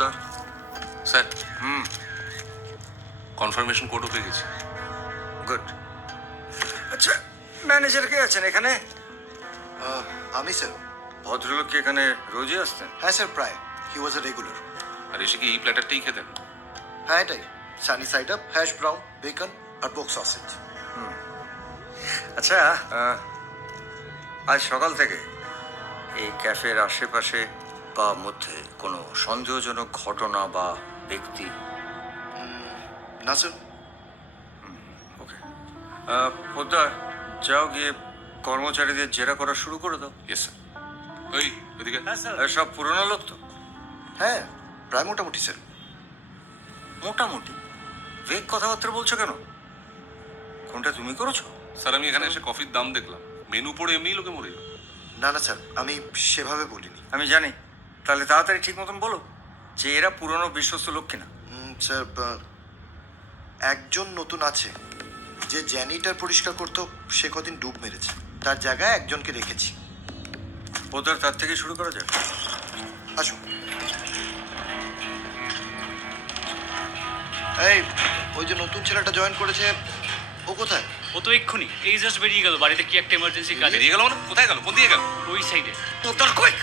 দা sir হুম confirmation কোডও পেয়ে গেছি। Good. আচ্ছা, ম্যানেজার কে আছেন এখানে? আমি স্যার। ভদ্রলোক কি এখানে রোজই আসতেন? হ্যাঁ স্যার, প্রায়। হি ওয়াজ এ রেগুলার। আর এসে কি এই প্ল্যাটারটাই খেতেন? হ্যাঁ, এটাই। Sunny side up, hash brown, bacon আর পোক সসেজ। আচ্ছা, আজ সকাল থেকে এই ক্যাফের আশেপাশে বা মধ্যে কোনো সন্দেহজনক ঘটনা বা ব্যক্তি? না স্যার। ওকে, পোদ্দার যাও গিয়ে কর্মচারীদের জেরা করা শুরু করে দাও। Yes sir. ওই ওইদিকে সব পুরনো লোক তো? হ্যাঁ, প্রায় মোটামুটি স্যার। মোটামুটি ভেগ কথাবার্তা বলছো কেন? কোনটা তুমি করেছো? স্যার আমি এখানে এসে কফির দাম দেখলাম, মেনু পড়ে এমনি লোকে মরে যাবে। না না স্যার, আমি সেভাবে বলিনি। আমি জানি, তাহলে তাড়াতাড়ি ঠিক মতন বলো যে এরা পুরনো বিশ্বস্ত লোক কিনা। স্যার, একজন নতুন আছে যে জ্যানিটার পরিষ্কার করতো, সে কদিন ডুব মেরেছে। তার জায়গায় একজনকে রেখেছি। ওদের তার থেকে শুরু করা যাক। আসুন। এই, ওই যে নতুন ছেলেটা জয়েন করেছে, ও কোথায়? ও তো এক্ষুনি এই জাস্ট বেরিয়ে গেল, বাড়িতে কি একটা এমার্জেন্সি কাজ। বেরিয়ে গেল মানে? কোথায় গেল? কোন দিকে গেল? ওই সাইডে। পোদ্দার কুইক!